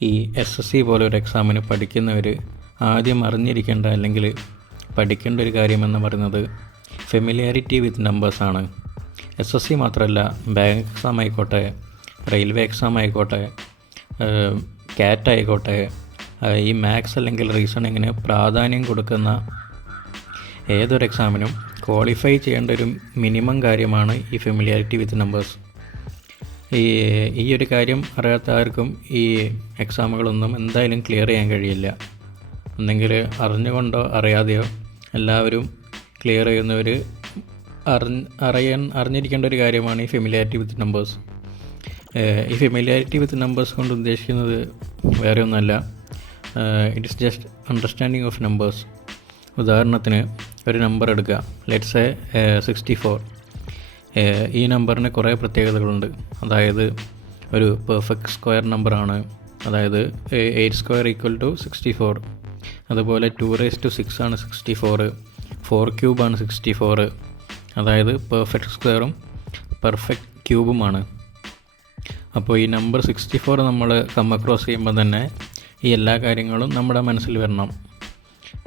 ഈ SSC പോലൊരു എക്സാമിന് പഠിക്കുന്നവർ ആദ്യം അറിഞ്ഞിരിക്കേണ്ട അല്ലെങ്കിൽ പഠിക്കേണ്ട ഒരു കാര്യമെന്ന് പറയുന്നത് ഫെമിലിയാരിറ്റി വിത്ത് നമ്പേഴ്സാണ്. SSC മാത്രമല്ല, ബാങ്ക് എക്സാം ആയിക്കോട്ടെ, റെയിൽവേ എക്സാം ആയിക്കോട്ടെ, കാറ്റ് ആയിക്കോട്ടെ, ഈ മാത്സ് അല്ലെങ്കിൽ റീസണിങ്ങിന് പ്രാധാന്യം കൊടുക്കുന്ന ഏതൊരു എക്സാമിനും ക്വാളിഫൈ ചെയ്യേണ്ട ഒരു മിനിമം കാര്യമാണ് ഈ ഫെമിലിയാരിറ്റി വിത്ത് നമ്പേഴ്സ്. ഈ ഒരു കാര്യം അറിയാത്ത ആർക്കും ഈ എക്സാമുകളൊന്നും എന്തായാലും ക്ലിയർ ചെയ്യാൻ കഴിയില്ല. ഒന്നെങ്കിൽ അറിഞ്ഞുകൊണ്ടോ അറിയാതെയോ എല്ലാവരും ക്ലിയർ ചെയ്യുന്നവർ അറിഞ്ഞിരിക്കേണ്ട ഒരു കാര്യമാണ് ഈ ഫെമിലിയാരിറ്റി വിത്ത് നമ്പേഴ്സ്. ഈ ഫെമിലിയാരിറ്റി വിത്ത് നമ്പേഴ്സ് കൊണ്ട് ഉദ്ദേശിക്കുന്നത് വേറെ ഒന്നുമല്ല, it is just understanding of numbers. ഉദാഹരണത്തിന് ഒരു നമ്പർ എടുക്കുക, ലെറ്റ്സ് എ 64. ഈ നമ്പറിന് കുറേ പ്രത്യേകതകളുണ്ട്. അതായത് ഒരു പെർഫെക്റ്റ് സ്ക്വയർ നമ്പറാണ്, അതായത് 8² = 64. അതുപോലെ 2⁶ ആണ് 64, 4³ ആണ് 64. അതായത് പെർഫെക്റ്റ് സ്ക്വയറും പെർഫെക്റ്റ് ക്യൂബുമാണ്. അപ്പോൾ ഈ നമ്പർ 64 നമ്മൾ കം അക്രോസ് ചെയ്യുമ്പോൾ തന്നെ ഈ എല്ലാ കാര്യങ്ങളും നമ്മുടെ മനസ്സിൽ വരണം.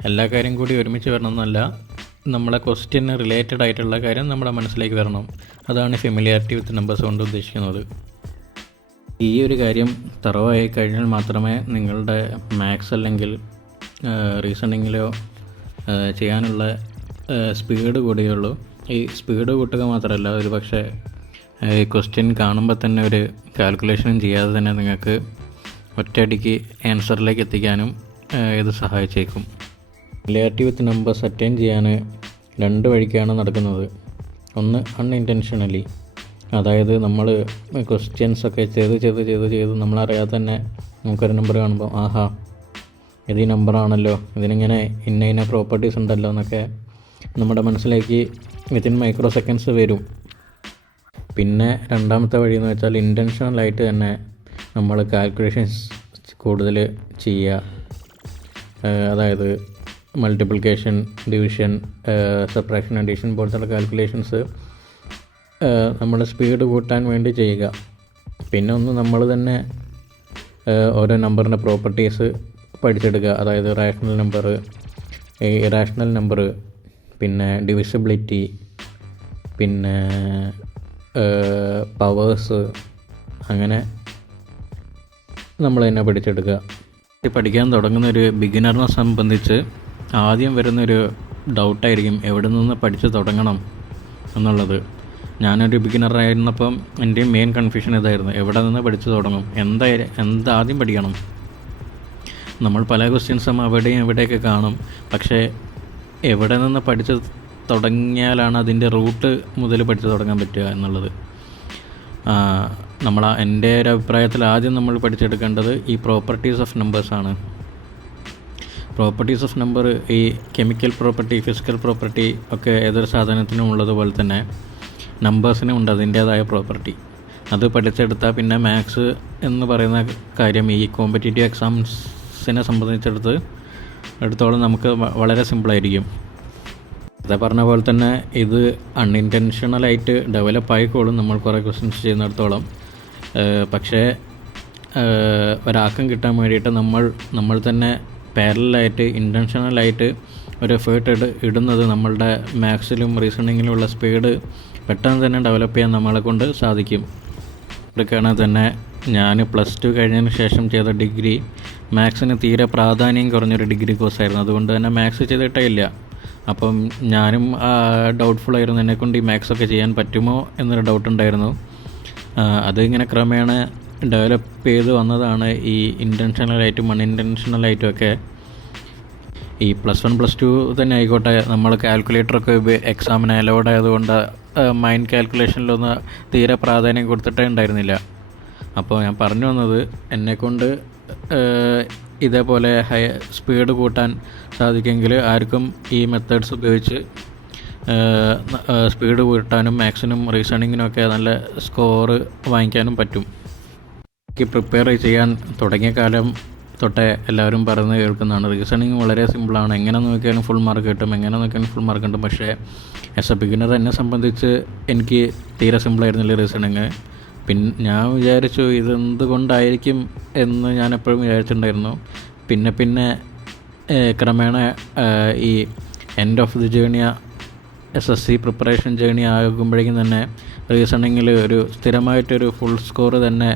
എല്ലാ കാര്യം കൂടി ഒരുമിച്ച് വരണം എന്നല്ല, നമ്മളെ ക്വസ്റ്റ്യന് റിലേറ്റഡ് ആയിട്ടുള്ള കാര്യം നമ്മുടെ മനസ്സിലേക്ക് വരണം. അതാണ് ഫെമിലിയാരിറ്റി വിത്ത് നമ്പേഴ്സ് കൊണ്ട് ഉദ്ദേശിക്കുന്നത്. ഈ ഒരു കാര്യം തറവായി കഴിഞ്ഞാൽ മാത്രമേ നിങ്ങളുടെ മാത്സ് അല്ലെങ്കിൽ റീസണിങ്ങിലോ ചെയ്യാനുള്ള സ്പീഡ് കൂടുകയുള്ളൂ. ഈ സ്പീഡ് കൂട്ടുക മാത്രമല്ല, ഒരു പക്ഷേ ക്വസ്റ്റ്യൻ കാണുമ്പോൾ തന്നെ ഒരു കാൽക്കുലേഷനും ചെയ്യാതെ തന്നെ നിങ്ങൾക്ക് ഒറ്റയടിക്ക് ആൻസറിലേക്ക് എത്തിക്കാനും ഇത് സഹായിച്ചേക്കും. ഫെമിലിയാരിറ്റി വിത്ത് നമ്പേഴ്സ് അറ്റൈൻ ചെയ്യാൻ 2 വഴിക്കാണ് നടക്കുന്നത്. ഒന്ന് അൺഇൻറ്റൻഷനലി, അതായത് നമ്മൾ ക്വസ്റ്റ്യൻസൊക്കെ ചെയ്ത് നമ്മളറിയാതെ തന്നെ നമുക്കൊരു നമ്പർ കാണുമ്പോൾ ആഹാ ഇത് ഈ നമ്പറാണല്ലോ, ഇതിനിങ്ങനെ ഇന്ന പ്രോപ്പർട്ടീസ് ഉണ്ടല്ലോ എന്നൊക്കെ നമ്മുടെ മനസ്സിലേക്ക് വിത്തിൻ മൈക്രോ സെക്കൻഡ്സ് വരും. പിന്നെ രണ്ടാമത്തെ വഴി എന്ന് വെച്ചാൽ ഇൻറ്റൻഷണലായിട്ട് തന്നെ നമ്മൾ കാൽക്കുലേഷൻസ് കൂടുതൽ ചെയ്യുക. അതായത് മൾട്ടിപ്ലിക്കേഷൻ, ഡിവിഷൻ, സബ്ട്രാക്ഷൻ, അഡീഷൻ പോലത്തുള്ള കാൽക്കുലേഷൻസ് നമ്മൾ സ്പീഡ് കൂട്ടാൻ വേണ്ടി ചെയ്യുക. പിന്നെ ഒന്ന് നമ്മൾ തന്നെ ഓരോ നമ്പറിൻ്റെ പ്രോപ്പർട്ടീസ് പഠിച്ചെടുക്കുക. അതായത് റാഷണൽ നമ്പർ, ഇറാഷണൽ നമ്പർ, പിന്നെ ഡിവിസിബിലിറ്റി, പിന്നെ പവേഴ്സ്, അങ്ങനെ നമ്മൾ തന്നെ പഠിച്ചെടുക്കുക. പഠിക്കാൻ തുടങ്ങുന്ന ഒരു ബിഗിനറിനെ സംബന്ധിച്ച് ആദ്യം വരുന്നൊരു ഡൗട്ടായിരിക്കും എവിടെ നിന്ന് പഠിച്ച് തുടങ്ങണം എന്നുള്ളത്. ഞാനൊരു ബിഗിനറായിരുന്നപ്പം എൻ്റെ മെയിൻ കൺഫ്യൂഷൻ ഇതായിരുന്നു, എവിടെ നിന്ന് പഠിച്ച് തുടങ്ങും, എന്താദ്യം പഠിക്കണം. നമ്മൾ പല ക്വസ്റ്റ്യൻസും അവിടെയും എവിടെയൊക്കെ കാണും, പക്ഷേ എവിടെ നിന്ന് പഠിച്ച് തുടങ്ങിയാലാണ് അതിൻ്റെ റൂട്ട് മുതൽ പഠിച്ച് തുടങ്ങാൻ പറ്റുക എന്നുള്ളത്. എൻ്റെ ഒരു അഭിപ്രായത്തിൽ ആദ്യം നമ്മൾ പഠിച്ചെടുക്കേണ്ടത് ഈ പ്രോപ്പർട്ടീസ് ഓഫ് നമ്പേഴ്സാണ്. പ്രോപ്പർട്ടീസ് ഓഫ് നമ്പർ ഈ കെമിക്കൽ പ്രോപ്പർട്ടി, ഫിസിക്കൽ പ്രോപ്പർട്ടി ഒക്കെ ഏതൊരു സാധനത്തിനും ഉള്ളതുപോലെ തന്നെ നമ്പേഴ്സിനും ഉണ്ട് അതിൻ്റേതായ പ്രോപ്പർട്ടി. അത് പഠിച്ചെടുത്താൽ പിന്നെ മാത്സ് എന്ന് പറയുന്ന കാര്യം ഈ കോമ്പറ്റേറ്റീവ് എക്സാംസിനെ സംബന്ധിച്ചിടത്തോളം നമുക്ക് വളരെ സിമ്പിളായിരിക്കും. അത് പറഞ്ഞ പോലെ തന്നെ ഇത് അൺഇൻറ്റൻഷണലായിട്ട് ഡെവലപ്പ് ആയിക്കോളും നമ്മൾ കുറേ ക്വസ്റ്റ്യൻസ് ചെയ്യുന്നിടത്തോളം. പക്ഷേ ഒരാക്കം കിട്ടാൻ വേണ്ടിയിട്ട് നമ്മൾ തന്നെ പാരലായിട്ട് ഇൻറ്റൻഷണലായിട്ട് ഒരു എഫേർട്ട് ഇടുന്നത് നമ്മളുടെ മാത്സിലും റീസണിങ്ങിലുമുള്ള സ്പീഡ് പെട്ടെന്ന് തന്നെ ഡെവലപ്പ് ചെയ്യാൻ നമ്മളെ കൊണ്ട് സാധിക്കും. എടുക്കുകയാണെങ്കിൽ തന്നെ ഞാൻ +2 കഴിഞ്ഞതിന് ശേഷം ചെയ്ത ഡിഗ്രി മാത്സിന് തീരെ പ്രാധാന്യം കുറഞ്ഞൊരു ഡിഗ്രി കോഴ്സായിരുന്നു. അതുകൊണ്ട് തന്നെ മാത്സ് ചെയ്തിട്ടേ ഇല്ല. അപ്പം ഞാനും ഡൗട്ട്ഫുള്ളായിരുന്നു, എന്നെക്കൊണ്ട് ഈ മാത്സൊക്കെ ചെയ്യാൻ പറ്റുമോ എന്നൊരു ഡൗട്ടുണ്ടായിരുന്നു. അതിങ്ങനെ ക്രമേണ ഡെവലപ്പ് ചെയ്ത് വന്നതാണ് ഈ ഇൻറ്റൻഷണലായിട്ടും അൺഇൻറ്റൻഷണലായിട്ടും ഒക്കെ. ഈ +1 +2 തന്നെ ആയിക്കോട്ടെ, നമ്മൾ കാൽക്കുലേറ്ററൊക്കെ എക്സാമിന് അലൗഡ് ആയതുകൊണ്ട് മൈൻഡ് കാൽക്കുലേഷനിലൊന്നും തീരെ പ്രാധാന്യം കൊടുത്തിട്ടേ ഉണ്ടായിരുന്നില്ല. അപ്പോൾ ഞാൻ പറഞ്ഞു വന്നത്, എന്നെക്കൊണ്ട് ഇതേപോലെ സ്പീഡ് കൂട്ടാൻ സാധിക്കുമെങ്കിൽ ആർക്കും ഈ മെത്തേഡ്സ് ഉപയോഗിച്ച് സ്പീഡ് കൂട്ടാനും മാത്സിനും റീസണിങ്ങിനും ഒക്കെ നല്ല സ്കോറ് വാങ്ങിക്കാനും പറ്റും. എനിക്ക് പ്രിപ്പയർ ചെയ്യാൻ തുടങ്ങിയ കാലം തൊട്ടേ എല്ലാവരും പറയുന്നത് കേൾക്കുന്നതാണ്, റീസണിങ് വളരെ സിമ്പിളാണ്, എങ്ങനെ നോക്കിയാലും ഫുൾ മാർക്ക് കിട്ടും. പക്ഷേ ആസ് എ ബിഗിനർ എന്നെ സംബന്ധിച്ച് എനിക്ക് തീരെ സിമ്പിളായിരുന്നില്ല റീസണിങ്. പിന്നെ ഞാൻ വിചാരിച്ചു ഇതെന്തുകൊണ്ടായിരിക്കും എന്ന് ഞാൻ എപ്പോഴും വിചാരിച്ചിട്ടുണ്ടായിരുന്നു. പിന്നെ ക്രമേണ ഈ end of the journey SSC preparation journey ആകുമ്പോഴേക്കും തന്നെ റീസണിങ്ങിൽ ഒരു സ്ഥിരമായിട്ടൊരു ഫുൾ സ്കോർ തന്നെ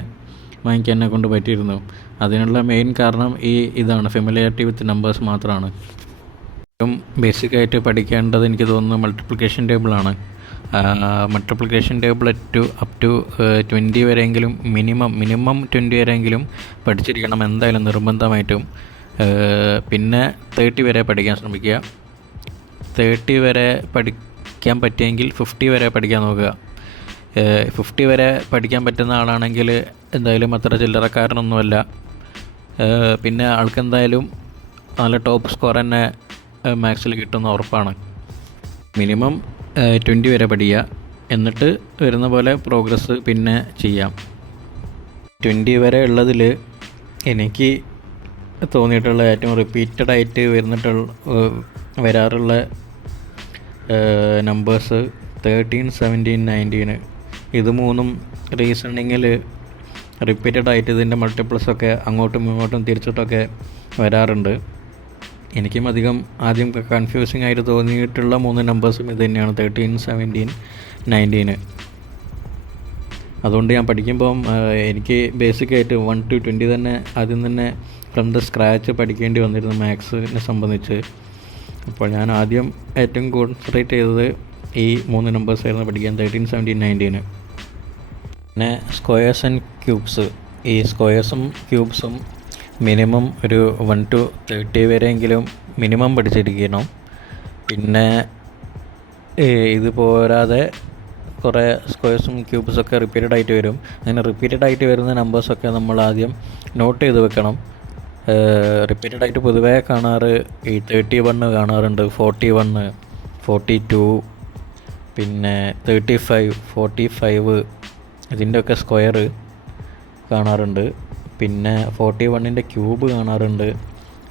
വാങ്ങിക്കാൻ എന്നെ കൊണ്ട് പറ്റിയിരുന്നു. അതിനുള്ള മെയിൻ കാരണം ഇതാണ്, ഫെമിലിയാരിറ്റി വിത്ത് നമ്പേഴ്സ് മാത്രമാണ്. ഏറ്റവും ബേസിക്കായിട്ട് പഠിക്കേണ്ടത് എനിക്ക് തോന്നുന്നു മൾട്ടിപ്ലിക്കേഷൻ ടേബിളാണ്. മൾട്ടിപ്ലിക്കേഷൻ ടേബിൾ അപ് ടു 20 വരെയെങ്കിലും മിനിമം 20 വരെയെങ്കിലും പഠിച്ചിരിക്കണം എന്തായാലും നിർബന്ധമായിട്ടും. പിന്നെ 30 വരെ പഠിക്കാൻ ശ്രമിക്കുക. 30 വരെ പഠിക്കാൻ പറ്റിയെങ്കിൽ 50 വരെ പഠിക്കാൻ നോക്കുക. 50 വരെ പഠിക്കാൻ പറ്റുന്ന ആളാണെങ്കിൽ എന്തായാലും അത്ര ചില്ലറക്കാരനൊന്നുമല്ല. പിന്നെ ആൾക്കെന്തായാലും നല്ല ടോപ്പ് സ്കോർ തന്നെ മാത്സിൽ കിട്ടുന്ന ഉറപ്പാണ്. മിനിമം 20 വരെ പഠിക്കുക, എന്നിട്ട് വരുന്ന പോലെ പ്രോഗ്രസ് പിന്നെ ചെയ്യാം. 20 വരെ ഉള്ളതിൽ എനിക്ക് തോന്നിയിട്ടുള്ള ഏറ്റവും റിപ്പീറ്റഡായിട്ട് വരാറുള്ള നമ്പേഴ്സ് 13, 17, 19 ഇത് മൂന്നും റീസണിങ്ങിൽ റിപ്പീറ്റഡായിട്ട് ഇതിൻ്റെ മൾട്ടിപ്പിൾസൊക്കെ അങ്ങോട്ടും ഇങ്ങോട്ടും തിരിച്ചിട്ടൊക്കെ വരാറുണ്ട്. എനിക്കും അധികം ആദ്യം കൺഫ്യൂസിങ് ആയിട്ട് തോന്നിയിട്ടുള്ള 3 നമ്പേഴ്സും ഇത് തന്നെയാണ്, 13, 17, 19. അതുകൊണ്ട് ഞാൻ പഠിക്കുമ്പം എനിക്ക് ബേസിക്കായിട്ട് 1 to 20 തന്നെ ആദ്യം തന്നെ ഫ്രം ദ സ്ക്രാച്ച് പഠിക്കേണ്ടി വന്നിരുന്നു മാത്സിനെ സംബന്ധിച്ച്. അപ്പോൾ ഞാൻ ആദ്യം ഏറ്റവും കോൺസെൻട്രേറ്റ് ചെയ്തത് ഈ 3 നമ്പേഴ്സായിരുന്നു പഠിക്കാൻ, 13, 17, 19. പിന്നെ സ്ക്വയേഴ്സ് ആൻഡ് ക്യൂബ്സ്. ഈ സ്ക്വയേഴ്സും ക്യൂബ്സും മിനിമം ഒരു 1 to 30 വരെയെങ്കിലും മിനിമം പഠിച്ചിരിക്കണം. പിന്നെ ഇത് പോരാതെ കുറേ സ്ക്വയേഴ്സും ക്യൂബ്സൊക്കെ റിപ്പീറ്റഡായിട്ട് വരും. അങ്ങനെ റിപ്പീറ്റഡായിട്ട് വരുന്ന നമ്പേഴ്സൊക്കെ നമ്മൾ ആദ്യം നോട്ട് ചെയ്ത് വെക്കണം. റിപ്പീറ്റഡായിട്ട് പൊതുവേ കാണാറ് ഈ 31 കാണാറുണ്ട്, 41, 42, പിന്നെ 35, 45 ഇതിൻ്റെയൊക്കെ സ്ക്വയർ കാണാറുണ്ട്. പിന്നെ 41ൻ്റെ ക്യൂബ് കാണാറുണ്ട്,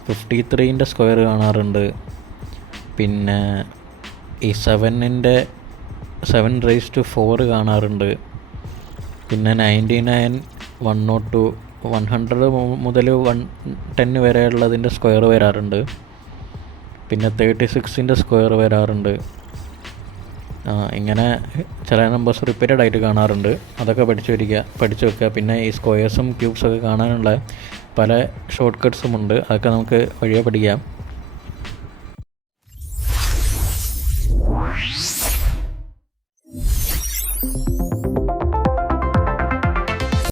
53ൻ്റെ സ്ക്വയർ കാണാറുണ്ട്. പിന്നെ ഈ 7 കാണാറുണ്ട്. പിന്നെ 99, 102, 100 മുതൽ 110 വരെയുള്ളതിൻ്റെ സ്ക്വയർ വരാറുണ്ട്. പിന്നെ 36ൻ്റെ സ്ക്വയർ വരാറുണ്ട്. ഇങ്ങനെ ചില നമ്പേഴ്സ് റിപ്പീറ്റഡ് ആയിട്ട് കാണാറുണ്ട്. അതൊക്കെ പഠിച്ചു വെക്കുക. പിന്നെ ഈ സ്ക്വയേഴ്സും ക്യൂബ്സൊക്കെ കാണാനുള്ള പല ഷോർട്ട് കട്ട്സും ഉണ്ട്, അതൊക്കെ നമുക്ക് വഴിയെ പഠിക്കാം.